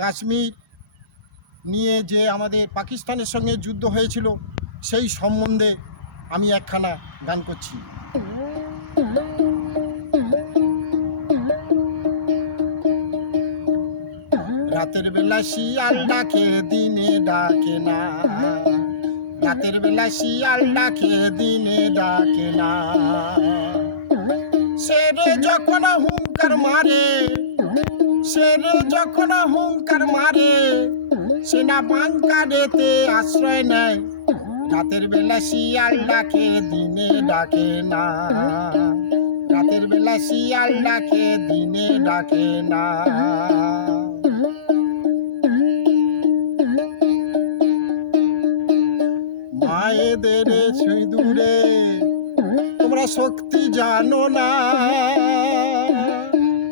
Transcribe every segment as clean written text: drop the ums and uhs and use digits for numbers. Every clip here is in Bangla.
কাশ্মীর নিয়ে যে আমাদের পাকিস্তানের সঙ্গে যুদ্ধ হয়েছিল সেই সম্বন্ধে আমি একখানা গান করছি। রাতের বেলা শিয়াল ডাকে দিনে ডাকে না, রাতের বেলা শিয়াল ডাকে দিনে ডাকে না। শেরে যখন হুঙ্কার মারে, শেরে যখন হুঙ্কার মারে, সেনা বাংকারেতে আশ্রয় নেয়। রাতের বেলা শিয়াল ডাকে দিনে ডাকে না, রাতের বেলা শিয়াল ডাকে দিনে ডাকে না। মায়েদের সিঁদুরে তোমরা শক্তি জানো না,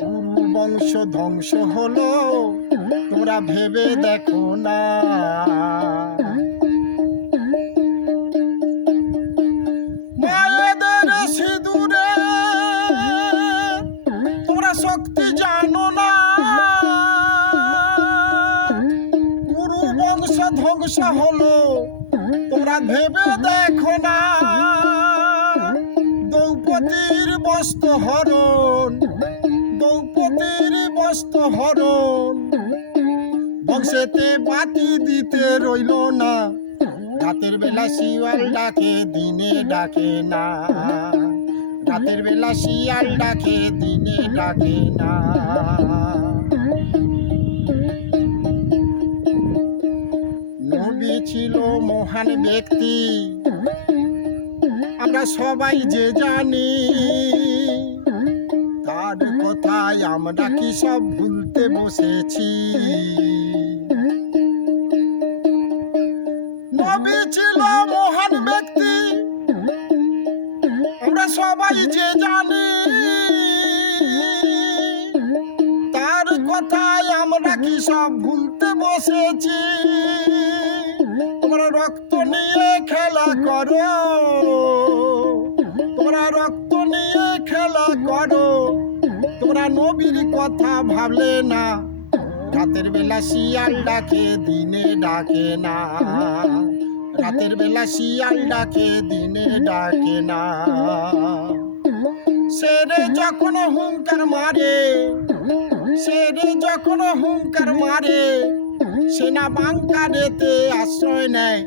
পুরু বংশ ধ্বংস হলো তোমরা ভেবে দেখো না। মায়েদের সিঁদুরে তোমরা শক্তি জানো না, পুরু বংশ ধ্বংস হলো তোমরা ভেবে দেখো না। দ্রৌপদীর বস্ত্র হরণ, দ্রৌপদীর বস্ত্র হরণ, বংশেতে বাতি দিতে রইল না। রাতের বেলা শিয়াল ডাকে দিনে ডাকে না, রাতের বেলা শিয়াল ডাকে দিনে ডাকে না। নবী ছিল মহান ব্যক্তি, আমরা সবাই যে জানি, তার কথায় আমরা কি সব ভুলতে বসেছি। নবী ছিল মহান ব্যক্তি, আমরা সবাই যে জানি, তার কথায় আমরা কি সব ভুলতে বসেছি। তোমরা রক্ত নিয়ে খেলা করো, তোমরা রক্ত নিয়ে খেলা করো, তোমরা নবীর কথা ভাবলে না। রাতের বেলা শিয়াল ডাকে দিনে ডাকে না, রাতের বেলা শিয়াল ডাকে দিনে ডাকে না। শেরে যখন হুঙ্কার মারে, শেরে যখন হুঙ্কার মারে, সেনা বাংকারেতে আশ্রয় নেয়।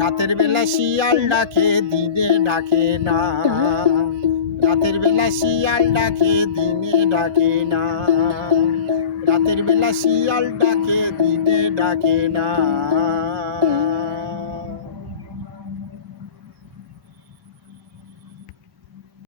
রাতের বেলা শিয়াল ডাকে দিনে ডাকে না, রাতের বেলা শিয়াল ডাকে দিনে ডাকে না, রাতের বেলা শিয়াল ডাকে দিনে ডাকে না।